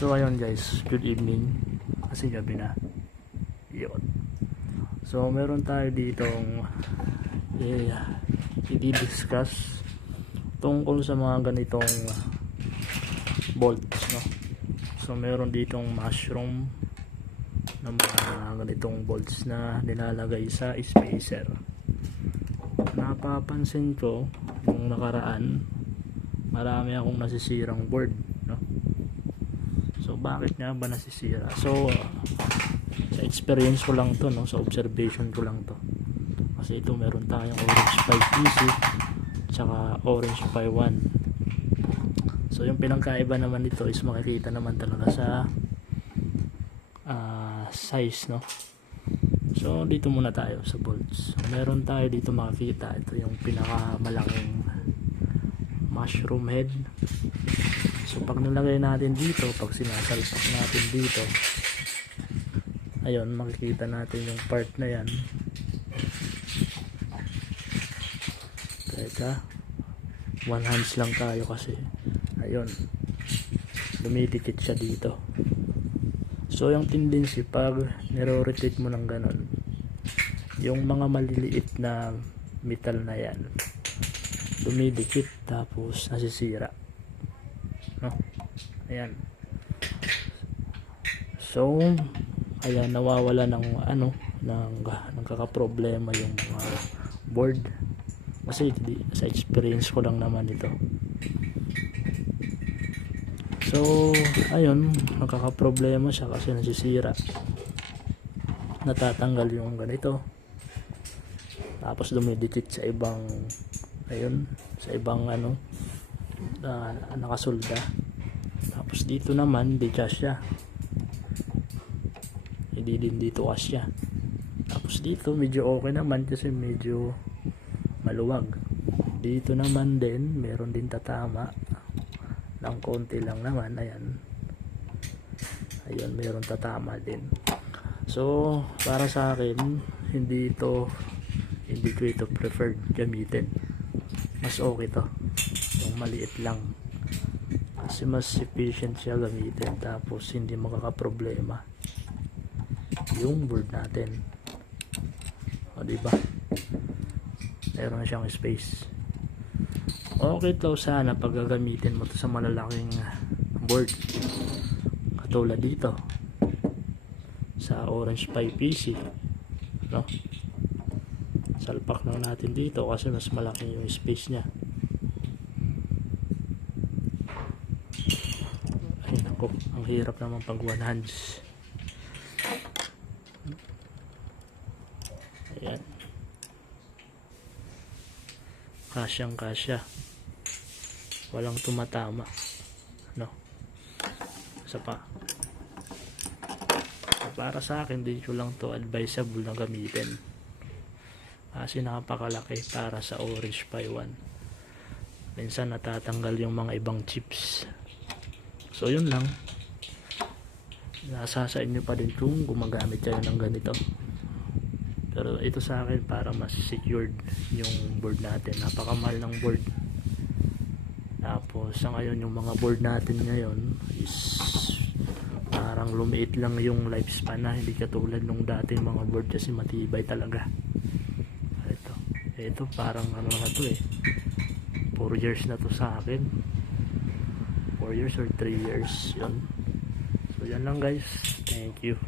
So ayun guys, good evening. Kasi gabi na. Yun. So meron tayo ditong i-discuss tungkol sa mga ganitong bolts, no? So meron ditong mushroom ng mga ganitong bolts na nilalagay sa spacer. Napapansin ko nung nakaraan, marami akong nasisirang board, no? So bakit nga ba nasisira? So sa experience ko lang to, no? Sa observation ko lang to. Kasi ito meron tayong Orange Pi PC tsaka Orange Pi 1. So yung pinagkaiba naman nito is makikita naman talaga sa size, no? So dito muna tayo sa bolts. So, meron tayo dito makikita, ito yung pinakamalaking mushroom head. So pag nilagay natin dito, pag sinasalpak natin dito, ayun, makikita natin yung part na yan. Teka, one hands lang tayo kasi ayun, dumidikit siya dito. So yung tendency pag niro-rotate mo ng ganon, yung mga maliliit na metal na yan dumidikit tapos nasisira, no? Ayan. So ayan, nawawala ng nagkakaproblema yung mga board kasi sa experience ko lang naman ito. So ayun, nagkakaproblema siya kasi nasisira, natatanggal yung ganito, tapos dumidikit sa ibang, ayun, sa ibang nakasulda. Tapos dito naman di kasya, hindi din dito kasya. Tapos dito medyo okay naman kasi medyo maluwag. Dito naman din meron din tatama ng konti lang naman. Ayan, ayun, meron tatama din. So para sa akin, hindi ko ito preferred gamitin. Mas okay to yung maliit lang kasi mas efficient siya gamitin, tapos hindi makakaproblema yung board natin. O diba, meron na siyang space. Okay to sana pag gagamitin mo to sa malalaking board katulad dito sa Orange Pi PC, no? Salpak lang natin dito kasi mas malaki yung space nya. Ay nako, ang hirap naman pag one hands. Ayan, kasyang kasya, walang tumatama, no? Isa pa, para sa akin dito lang to advisable na gamitin kasi napakalaki para sa Orange Pi 1. Minsan natatanggal yung mga ibang chips. So yun lang, nasa sa inyo pa din kung gumagamit kayo ng ganito. Pero ito sa akin para mas secured yung board natin. Napakamahal ng board. Tapos sa ngayon yung mga board natin ngayon is parang lumiit lang yung lifespan na, hindi katulad nung dating mga board kasi matibay talaga. Ito parang na to 4 years na to sa akin, 4 years or 3 years yun. So yan lang guys, thank you.